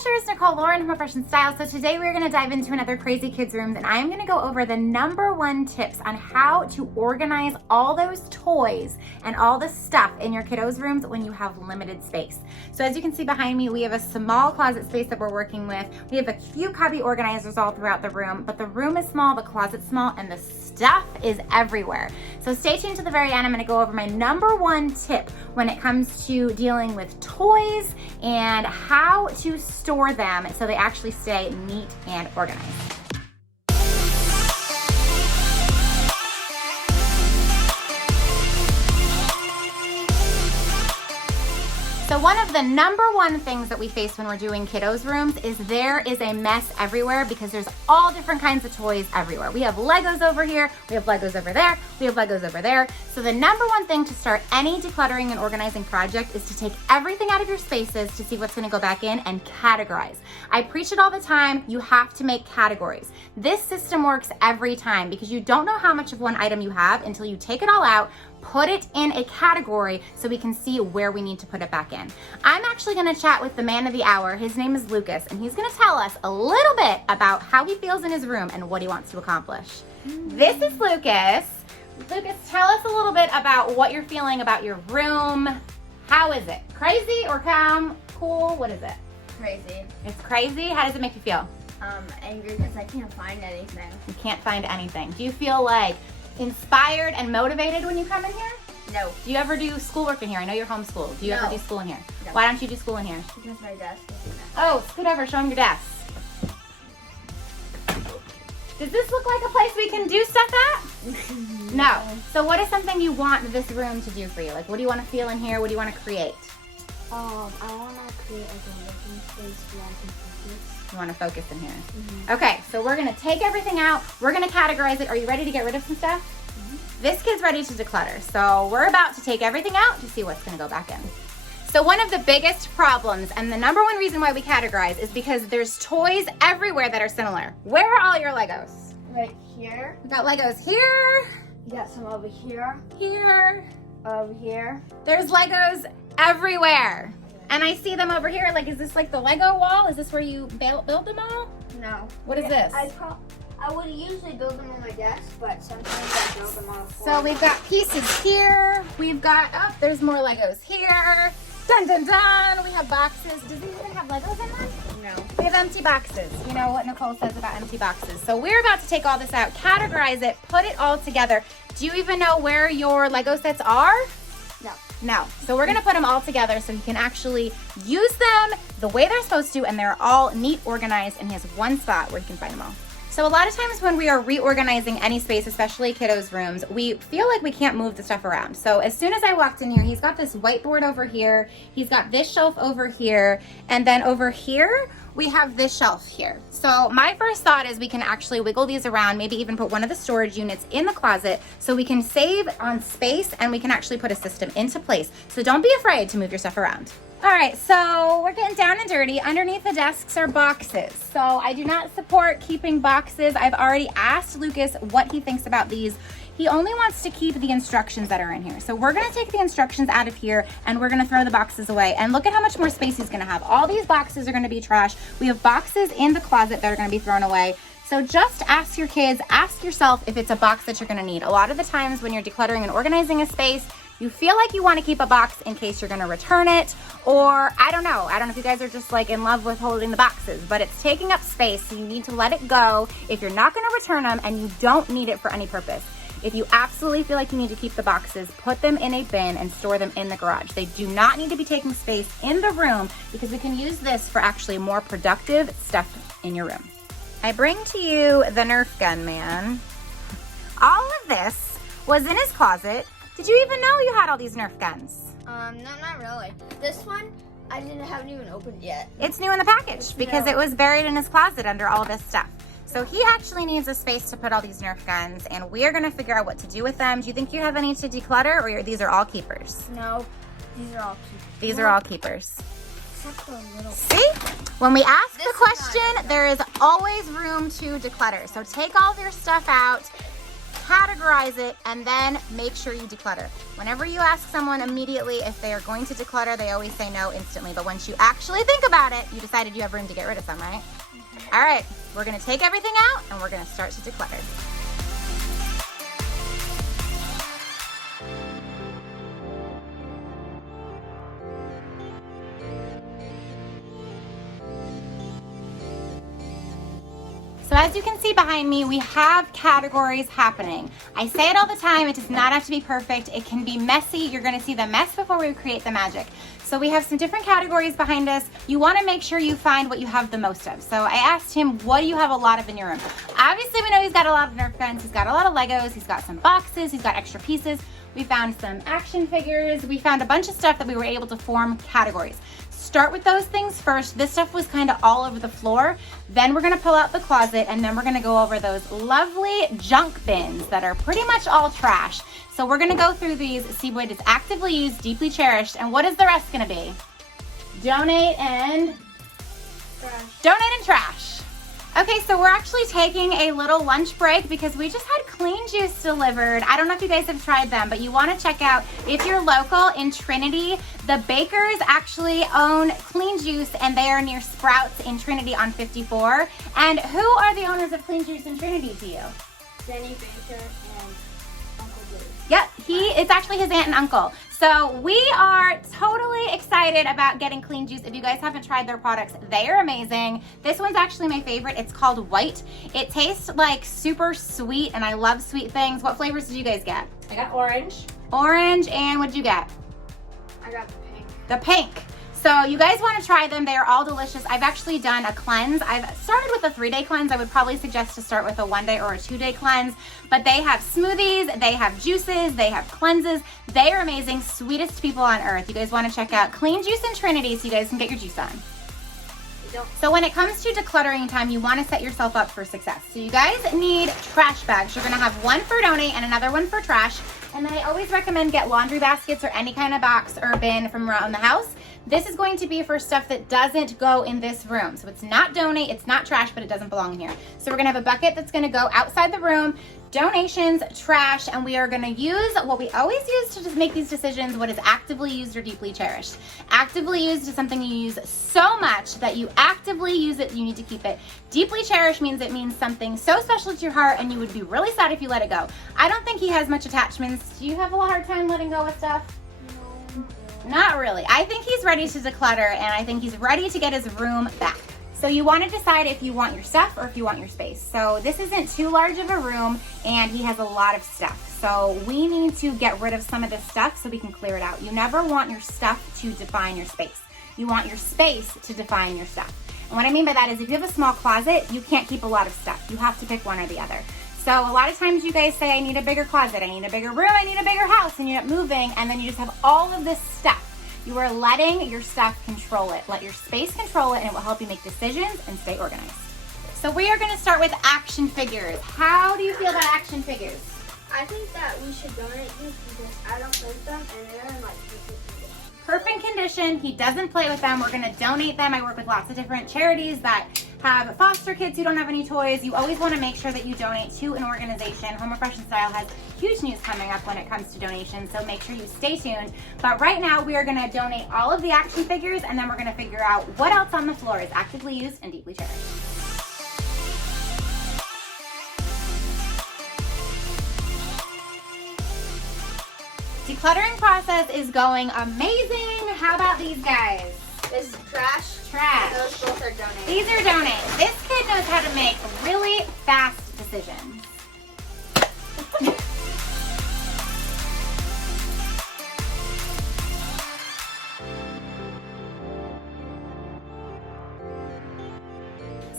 Refreshers, Nicole Lauren from Refresh and Style. So today we're going to dive into another crazy kids rooms, and I'm going to go over the #1 tips on how to organize all those toys and all the stuff in your kiddos' rooms when you have limited space. So as you can see behind me, we have a small closet space that we're working with. We have a few cubby organizers all throughout the room, but the room is small, the closet's small, and the stuff is everywhere. So stay tuned to the very end. I'm going to go over my #1 tip when it comes to dealing with toys and how to store them so they actually stay neat and organized. So one of the #1 things that we face when we're doing kiddos rooms is there is a mess everywhere because there's all different kinds of toys everywhere. We have Legos over here, we have Legos over there, we have Legos over there. So the #1 thing to start any decluttering and organizing project is to take everything out of your spaces to see what's gonna go back in and categorize. I preach it all the time, you have to make categories. This system works every time because you don't know how much of one item you have until you take it all out, put it in a category so we can see where we need to put it back in. I'm actually gonna chat with the man of the hour. His name is Lucas, and he's gonna tell us a little bit about how he feels in his room and what he wants to accomplish. This is Lucas. Lucas, tell us a little bit about what you're feeling about your room. How is it? Crazy or calm? Cool? What is it? Crazy. It's crazy? How does it make you feel? Angry because I can't find anything. You can't find anything. Do you feel like inspired and motivated when you come in here? No. Do you ever do schoolwork in here? I know you're homeschooled. Do you ever do school in here? No. Why don't you do school in here? Because my desk is in there. Oh, scoot over, show them your desk. Does this look like a place we can do stuff at? No. So what is something you want this room to do for you? Like, what do you want to feel in here? What do you want to create? I want to create like a living space where I can focus. You want to focus in here. Okay, so we're going to take everything out. We're going to categorize it. Are you ready to get rid of some stuff? This kid's ready to declutter. So we're about to take everything out to see what's going to go back in. So one of the biggest problems and the #1 reason why we categorize is because there's toys everywhere that are similar. Where are all your Legos? Right here. We got Legos here. You got some over here. Here. Over here. There's Legos everywhere. And I see them over here. Like, is this like the Lego wall? Is this where you build them all? No. What is this? I would usually build them on my desk, but sometimes I build them on the floor. So we've got pieces here. We've got, oh, there's more Legos here. Dun, dun, dun. We have boxes. Does it even have Legos in them? No. We have empty boxes. You know what Nicole says about empty boxes. So we're about to take all this out, categorize it, put it all together. Do you even know where your Lego sets are? No. No. So we're gonna put them all together so you can actually use them the way they're supposed to, and they're all neat, organized, and he has one spot where you can find them all. So a lot of times when we are reorganizing any space, especially kiddos' rooms, we feel like we can't move the stuff around. So as soon as I walked in here, he's got this whiteboard over here, he's got this shelf over here, and then over here, we have this shelf here. So my first thought is we can actually wiggle these around, maybe even put one of the storage units in the closet so we can save on space and we can actually put a system into place. So don't be afraid to move your stuff around. All right, so we're getting down and dirty. Underneath the desks are boxes. So I do not support keeping boxes. I've already asked Lucas what he thinks about these. He only wants to keep the instructions that are in here. So we're gonna take the instructions out of here and we're gonna throw the boxes away. And look at how much more space he's gonna have. All these boxes are gonna be trash. We have boxes in the closet that are gonna be thrown away. So just ask your kids, ask yourself if it's a box that you're gonna need. A lot of the times when you're decluttering and organizing a space, you feel like you want to keep a box in case you're going to return it, or I don't know if you guys are just like in love with holding the boxes, but it's taking up space, so you need to let it go if you're not going to return them and you don't need it for any purpose. If you absolutely feel like you need to keep the boxes, put them in a bin and store them in the garage. They do not need to be taking space in the room because we can use this for actually more productive stuff in your room. I bring to you the Nerf gun man. All of this was in his closet. Did you even know you had all these Nerf guns? No, not really. This one, haven't even opened yet. It's new in the package because it was buried in his closet under all this stuff. So he actually needs a space to put all these Nerf guns, and we're gonna figure out what to do with them. Do you think you have any to declutter, or these are all keepers? No, these are all keepers. These are all keepers. Except for a little. See? When we ask the question, there is always room to declutter. So take all of your stuff out, categorize it, and then make sure you declutter. Whenever you ask someone immediately if they are going to declutter, they always say no instantly. But once you actually think about it, you decided you have room to get rid of some, right? Mm-hmm. All right, we're gonna take everything out and we're gonna start to declutter. So as you can see behind me, we have categories happening. I say it all the time, it does not have to be perfect. It can be messy. You're gonna see the mess before we create the magic. So we have some different categories behind us. You wanna make sure you find what you have the most of. So I asked him, what do you have a lot of in your room? Obviously we know he's got a lot of Nerf guns, he's got a lot of Legos, he's got some boxes, he's got extra pieces. We found some action figures. We found a bunch of stuff that we were able to form categories. Start with those things first. This stuff was kind of all over the floor. Then we're gonna pull out the closet, and then we're gonna go over those lovely junk bins that are pretty much all trash. So we're gonna go through these, see what is actively used, deeply cherished, and what is the rest gonna be? Donate and trash. Donate and trash. Okay, so we're actually taking a little lunch break because we just had clean juice delivered. I don't know if you guys have tried them, but you want to check out, if you're local in Trinity, the bakers actually own Clean Juice, and they are near Sprouts in Trinity on 54. And who are the owners of Clean Juice in Trinity to you? Jenny Baker and Uncle Blue. Yep, it's actually his aunt and uncle. So we are totally excited about getting Clean Juice. If you guys haven't tried their products, they are amazing. This one's actually my favorite. It's called White. It tastes like super sweet, and I love sweet things. What flavors did you guys get? I got orange. Orange, and what did you get? I got the pink. The pink. So you guys want to try them. They are all delicious. I've actually done a cleanse. I've started with a 3-day cleanse. I would probably suggest to start with a 1-day or a 2-day cleanse. But they have smoothies, they have juices, they have cleanses. They are amazing. Sweetest people on earth. You guys want to check out Clean Juice in Trinity so you guys can get your juice on. So when it comes to decluttering time, you want to set yourself up for success. So you guys need trash bags. You're going to have one for donate and another one for trash. And then I always recommend get laundry baskets or any kind of box or bin from around the house. This is going to be for stuff that doesn't go in this room. So it's not donate, it's not trash, but it doesn't belong here. So we're gonna have a bucket that's gonna go outside the room, donations, trash, and we are gonna use what we always use to just make these decisions, what is actively used or deeply cherished. Actively used is something you use so much that you actively use it, you need to keep it. Deeply cherished means it means something so special to your heart and you would be really sad if you let it go. I don't think he has much attachments. Do you have a hard time letting go of stuff? No. Not really. I think he's ready to declutter, and I think he's ready to get his room back. So you want to decide if you want your stuff or if you want your space. So this isn't too large of a room, and he has a lot of stuff. So we need to get rid of some of this stuff so we can clear it out. You never want your stuff to define your space. You want your space to define your stuff. And what I mean by that is if you have a small closet, you can't keep a lot of stuff. You have to pick one or the other. So a lot of times you guys say, I need a bigger closet, I need a bigger room, I need a bigger house, and you end up moving, and then you just have all of this stuff. You are letting your stuff control it. Let your space control it, and it will help you make decisions and stay organized. So we are gonna start with action figures. How do you feel about action figures? I think that we should donate these because I don't play with them and they're in like perfect condition. He doesn't play with them. We're gonna donate them. I work with lots of different charities that have foster kids who don't have any toys. You always wanna make sure that you donate to an organization. Home Refreshing Style has huge news coming up when it comes to donations, so make sure you stay tuned. But right now we are gonna donate all of the action figures, and then we're gonna figure out what else on the floor is actively used and deeply cherished. Decluttering process is going amazing. How about these guys? This is trash. Trash. And those both are donated. These are donated. This kid knows how to make really fast decisions.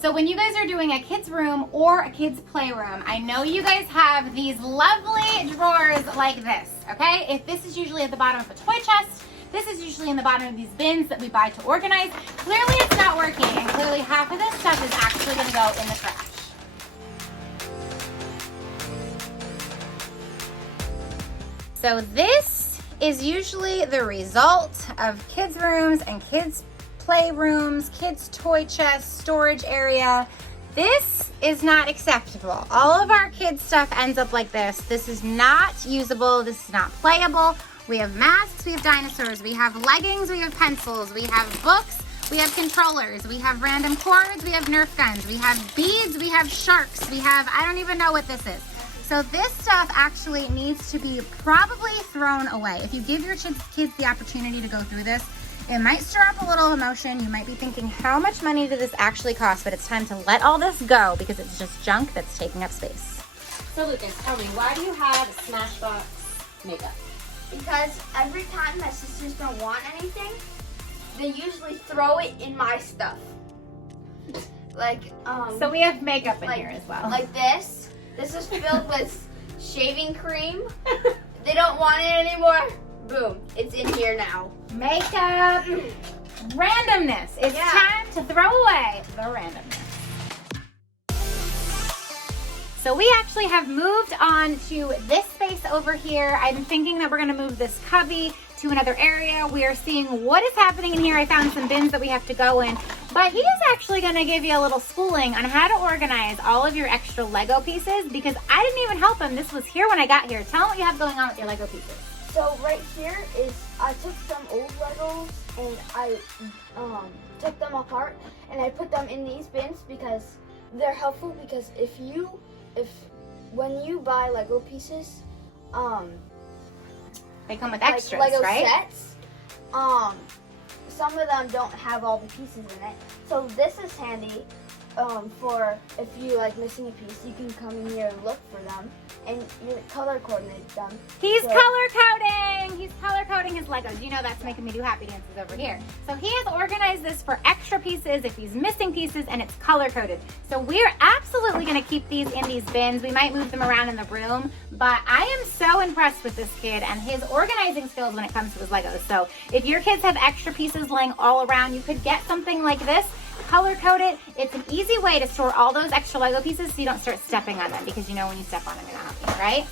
So when you guys are doing a kid's room or a kid's playroom, I know you guys have these lovely drawers like this, okay? If this is usually at the bottom of a toy chest, this is usually in the bottom of these bins that we buy to organize. Clearly it's not working, and clearly half of this stuff is actually gonna go in the trash. So this is usually the result of kids' rooms and kids' playrooms, kids' toy chest, storage area. This is not acceptable. All of our kids' stuff ends up like this. This is not usable. This is not playable. We have masks, we have dinosaurs, we have leggings, we have pencils, we have books, we have controllers, we have random cords, we have Nerf guns, we have beads, we have sharks, we have, I don't even know what this is. So this stuff actually needs to be probably thrown away. If you give your kids the opportunity to go through this, it might stir up a little emotion. You might be thinking, how much money did this actually cost? But it's time to let all this go because it's just junk that's taking up space. So Lucas, tell me, why do you have Smashbox makeup? Because every time my sisters don't want anything, they usually throw it in my stuff. Like, So we have makeup in like, here as well. Like this. This is filled with shaving cream. They don't want it anymore. Boom. It's in here now. Makeup. Randomness. It's time to throw away the randomness. So we actually have moved on to this space over here. I'm thinking that we're gonna move this cubby to another area. We are seeing what is happening in here. I found some bins that we have to go in, but he is actually gonna give you a little schooling on how to organize all of your extra Lego pieces because I didn't even help him. This was here when I got here. Tell him what you have going on with your Lego pieces. So right here is, I took some old Legos and I took them apart and I put them in these bins because they're helpful because when you buy Lego pieces, They come with like extras, Lego right? sets, some of them don't have all the pieces in it. So this is handy for if you like missing a piece, you can come in here and look for them and you color coordinate them. He's color coding. He's color coding his Legos. You know that's making me do happy dances over here. So he has organized this for extra pieces if he's missing pieces and it's color coded. So we're absolutely gonna keep these in these bins. We might move them around in the room, but I am so impressed with this kid and his organizing skills when it comes to his Legos. So if your kids have extra pieces laying all around, you could get something like this, color code it. It's an easy way to store all those extra Lego pieces so you don't start stepping on them because you know when you step on them, you're not happy, right?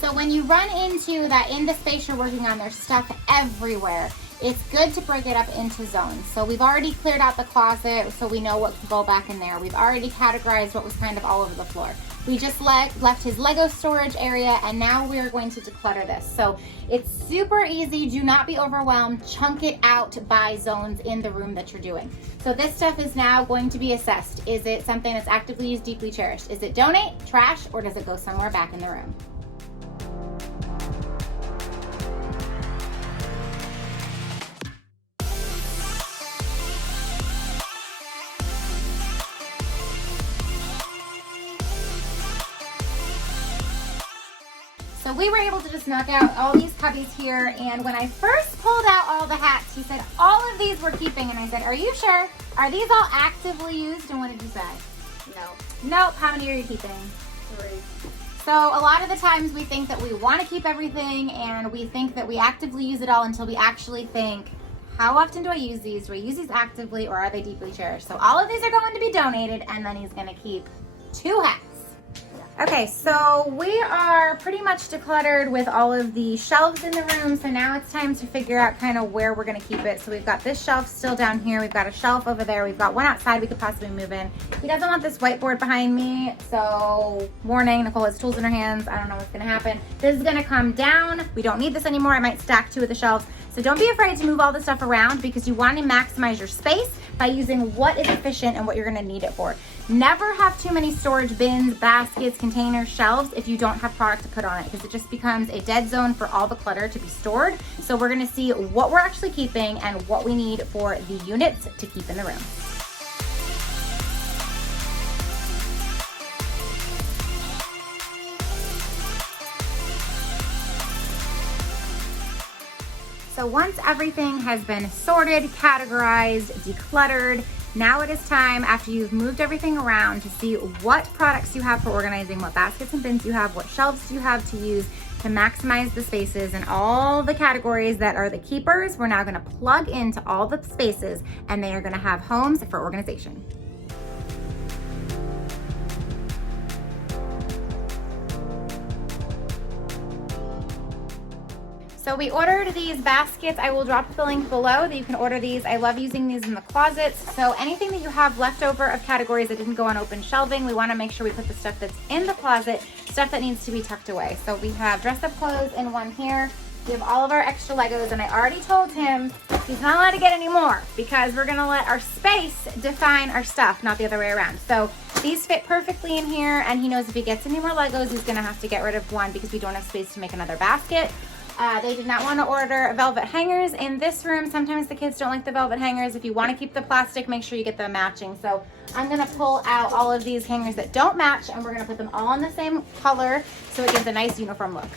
So when you run into that in the space you're working on, there's stuff everywhere. It's good to break it up into zones. So we've already cleared out the closet so we know what can go back in there. We've already categorized what was kind of all over the floor. We just left his Lego storage area and now we're going to declutter this. So it's super easy. Do not be overwhelmed. Chunk it out by zones in the room that you're doing. So this stuff is now going to be assessed. Is it something that's actively used, deeply cherished? Is it donate, trash, or does it go somewhere back in the room? So we were able to just knock out all these cubbies here, and when I first pulled out all the hats, he said all of these we're keeping, and I said, are you sure? Are these all actively used? And what did you say? No. Nope. How many are you keeping? 3. So a lot of the times we think that we want to keep everything, and we think that we actively use it all until we actually think, how often do I use these? Do I use these actively, or are they deeply cherished? So all of these are going to be donated, and then he's going to keep 2 hats. Okay, so we are pretty much decluttered with all of the shelves in the room, so now it's time to figure out kind of where we're going to keep it. So we've got this shelf still down here, we've got a shelf over there, we've got one outside we could possibly move in. He doesn't want this whiteboard behind me, so warning, Nicole has tools in her hands, I don't know what's going to happen. This is going to come down, we don't need this anymore, I might stack 2 of the shelves. So don't be afraid to move all this stuff around because you want to maximize your space by using what is efficient and what you're going to need it for. Never have too many storage bins, baskets, containers, shelves if you don't have product to put on it because it just becomes a dead zone for all the clutter to be stored. So we're going to see what we're actually keeping and what we need for the units to keep in the room. So once everything has been sorted, categorized, decluttered, now it is time, after you've moved everything around, to see what products you have for organizing, what baskets and bins you have, what shelves you have to use to maximize the spaces, and all the categories that are the keepers, we're now gonna plug into all the spaces and they are gonna have homes for organization. So we ordered these baskets. I will drop the link below that you can order these. I love using these in the closets. So anything that you have left over of categories that didn't go on open shelving, we want to make sure we put the stuff that's in the closet, stuff that needs to be tucked away. So we have dress up clothes in one here. We have all of our extra Legos, and I already told him he's not allowed to get any more because we're gonna let our space define our stuff, not the other way around. So these fit perfectly in here, and he knows if he gets any more Legos, he's gonna have to get rid of one because we don't have space to make another basket. They did not want to order velvet hangers in this room. Sometimes the kids don't like the velvet hangers. If you want to keep the plastic, make sure you get them matching. So I'm going to pull out all of these hangers that don't match, and we're going to put them all in the same color so it gives a nice uniform look.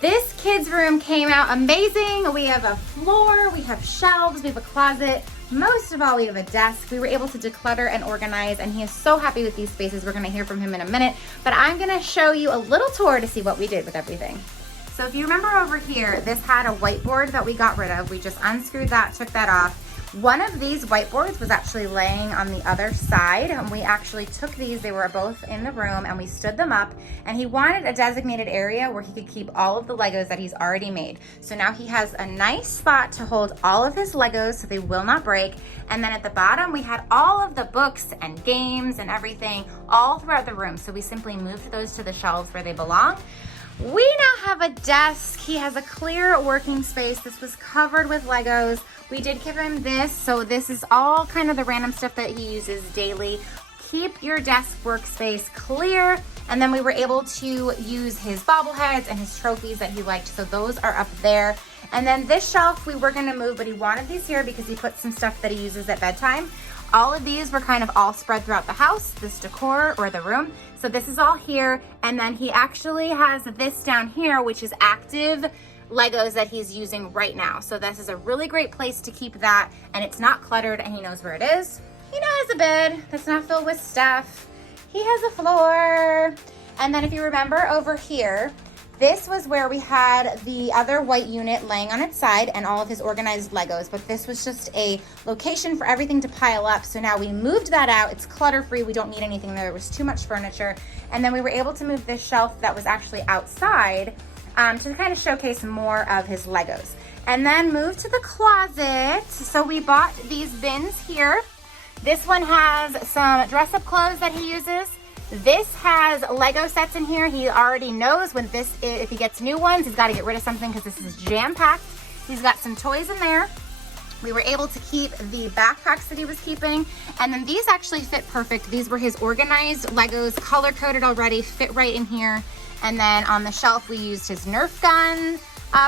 This kids' room came out amazing. We have a floor, we have shelves, we have a closet. Most of all, we have a desk. We were able to declutter and organize, and he is so happy with these spaces. We're gonna hear from him in a minute, but I'm gonna show you a little tour to see what we did with everything. So if you remember over here, this had a whiteboard that we got rid of. We just unscrewed that, took that off. One of these whiteboards was actually laying on the other side, and we actually took these, they were both in the room, and we stood them up, and he wanted a designated area where he could keep all of the Legos that he's already made. So now he has a nice spot to hold all of his Legos so they will not break. And then at the bottom, we had all of the books and games and everything all throughout the room. So we simply moved those to the shelves where they belong. We now have a desk. He has a clear working space. This was covered with Legos. We did give him this, so this is all kind of the random stuff that he uses daily. Keep your desk workspace clear. And then we were able to use his bobbleheads and his trophies that he liked, so those are up there. And then this shelf we were gonna move, but he wanted these here because he put some stuff that he uses at bedtime. All of these were kind of all spread throughout the house, this decor or the room. So this is all here. And then he actually has this down here, which is active Legos that he's using right now. So this is a really great place to keep that, and it's not cluttered, and he knows where it is. He now has a bed that's not filled with stuff. He has a floor. And then if you remember over here, this was where we had the other white unit laying on its side and all of his organized Legos, but this was just a location for everything to pile up. So now we moved that out. It's clutter-free. We don't need anything there. It was too much furniture. And then we were able to move this shelf that was actually outside to kind of showcase more of his Legos. And then move to the closet. So we bought these bins here. This one has some dress-up clothes that he uses. This has Lego sets in here. He already knows when if he gets new ones, he's got to get rid of something because this is jam-packed. He's got some toys in there. We were able to keep the backpacks that he was keeping. And then these actually fit perfect. These were his organized Legos, color-coded already, fit right in here. And then on the shelf, we used his Nerf gun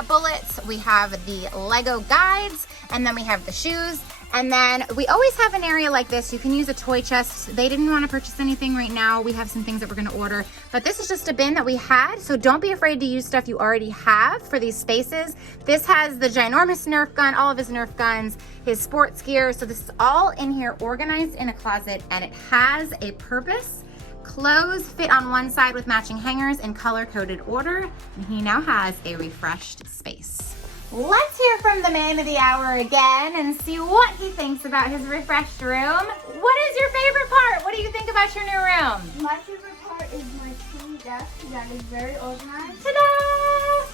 bullets. We have the Lego guides, and then we have the shoes. And then we always have an area like this. You can use a toy chest. They didn't want to purchase anything right now. We have some things that we're going to order, but this is just a bin that we had. So don't be afraid to use stuff you already have for these spaces. This has the ginormous Nerf gun, all of his Nerf guns, his sports gear. So this is all in here organized in a closet, and it has a purpose. Clothes fit on one side with matching hangers in color-coded order. And he now has a refreshed space. Let's hear from the man of the hour again and see what he thinks about his refreshed room. What is your favorite part? What do you think about your new room? My favorite part is my clean desk that is very organized. Ta-da!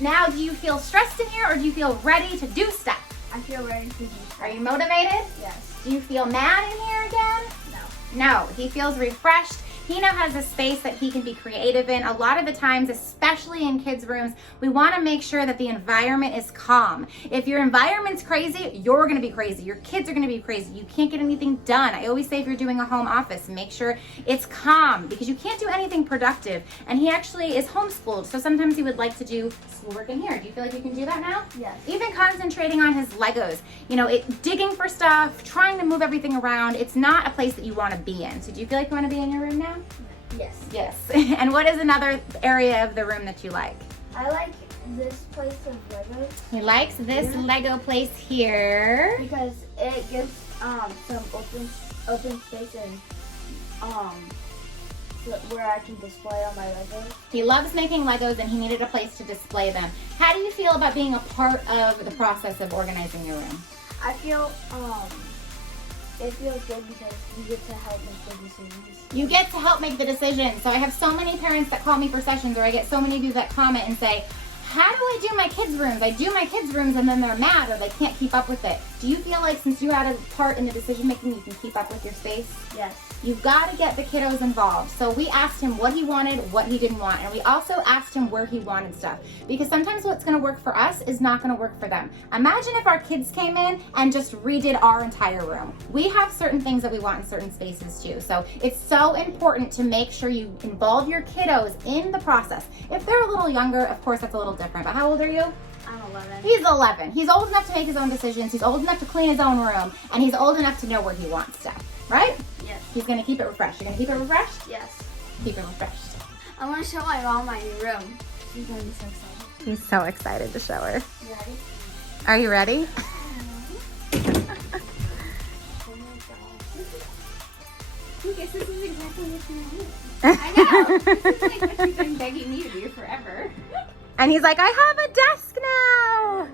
Now, do you feel stressed in here or do you feel ready to do stuff? I feel ready to do stuff. Are you motivated? Yes. Do you feel mad in here again? No. No, he feels refreshed. He now has a space that he can be creative in. A lot of the times, especially in kids' rooms, we want to make sure that the environment is calm. If your environment's crazy, you're going to be crazy. Your kids are going to be crazy. You can't get anything done. I always say if you're doing a home office, make sure it's calm because you can't do anything productive. And he actually is homeschooled, so sometimes he would like to do schoolwork in here. Do you feel like you can do that now? Yes. Even concentrating on his Legos, you know, digging for stuff, trying to move everything around. It's not a place that you want to be in. So do you feel like you want to be in your room now? Yes. Yes. And what is another area of the room that you like? I like this place of Legos. He likes this Lego place here. Because it gives some open space and where I can display all my Legos. He loves making Legos and he needed a place to display them. How do you feel about being a part of the process of organizing your room? I feel it feels good because you get to help make the decisions. You get to help make the decisions. So I have so many parents that call me for sessions, or I get so many of you that comment and say, how do I do my kids' rooms? I do my kids' rooms and then they're mad or they can't keep up with it. Do you feel like since you had a part in the decision making, you can keep up with your space? Yes. You've got to get the kiddos involved. So we asked him what he wanted, what he didn't want, and we also asked him where he wanted stuff. Because sometimes what's going to work for us is not going to work for them. Imagine if our kids came in and just redid our entire room. We have certain things that we want in certain spaces too. So it's so important to make sure you involve your kiddos in the process. If they're a little younger, of course that's a little different. But how old are you? I'm 11. He's 11. He's old enough to make his own decisions. He's old enough to clean his own room. And he's old enough to know where he wants stuff. Right? Yes. He's going to keep it refreshed. You're going to keep it refreshed? Yes. Keep it refreshed. I want to show my mom my new room. She's going to be so excited. He's so excited to show her. You ready? Are you ready? Oh my god. Lucas, this is exactly what you want. I know. This is like what you've been begging me to do forever. And he's like, I have a desk now.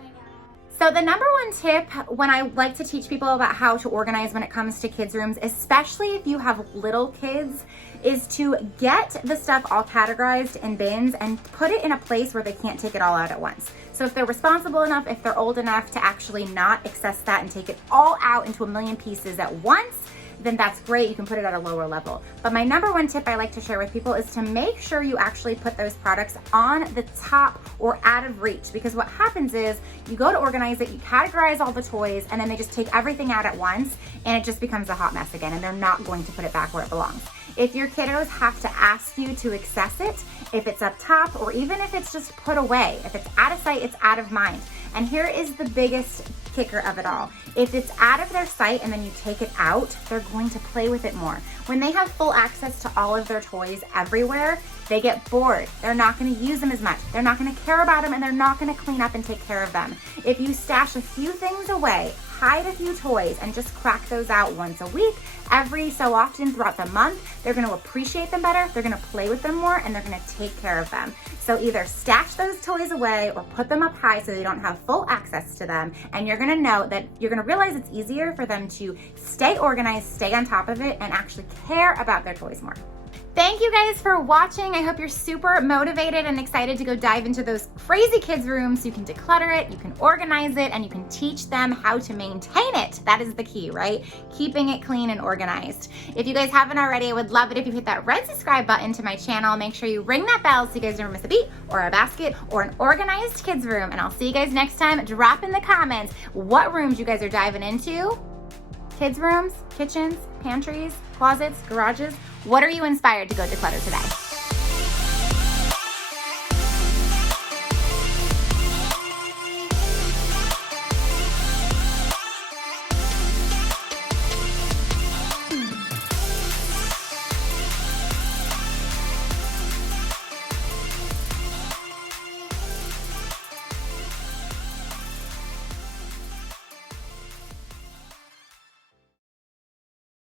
So the number one tip when I like to teach people about how to organize when it comes to kids' rooms, especially if you have little kids, is to get the stuff all categorized in bins and put it in a place where they can't take it all out at once. So if they're responsible enough, if they're old enough to actually not access that and take it all out into a million pieces at once, then that's great. You can put it at a lower level. But my number one tip I like to share with people is to make sure you actually put those products on the top or out of reach, because what happens is you go to organize it, you categorize all the toys, and then they just take everything out at once and it just becomes a hot mess again, and they're not going to put it back where it belongs. If your kiddos have to ask you to access it, if it's up top or even if it's just put away, if it's out of sight, it's out of mind. And here is the biggest kicker of it all. If it's out of their sight and then you take it out, they're going to play with it more. When they have full access to all of their toys everywhere, they get bored. They're not going to use them as much. They're not going to care about them, and they're not going to clean up and take care of them. If you stash a few things away, hide a few toys, and just crack those out once a week, every so often throughout the month, they're going to appreciate them better, they're going to play with them more, and they're going to take care of them. So either stash those toys away or put them up high so they don't have full access to them, and you're going to know that you're going to realize it's easier for them to stay organized, stay on top of it, and actually care about their toys more. Thank you guys for watching. I hope you're super motivated and excited to go dive into those crazy kids' rooms. You can declutter it, you can organize it, and you can teach them how to maintain it. That is the key, right? Keeping it clean and organized. If you guys haven't already, I would love it if you hit that red subscribe button to my channel. Make sure you ring that bell so you guys never miss a beat or a basket or an organized kids' room. And I'll see you guys next time. Drop in the comments what rooms you guys are diving into. Kids' rooms, kitchens, pantries, closets, garages. What are you inspired to go declutter today?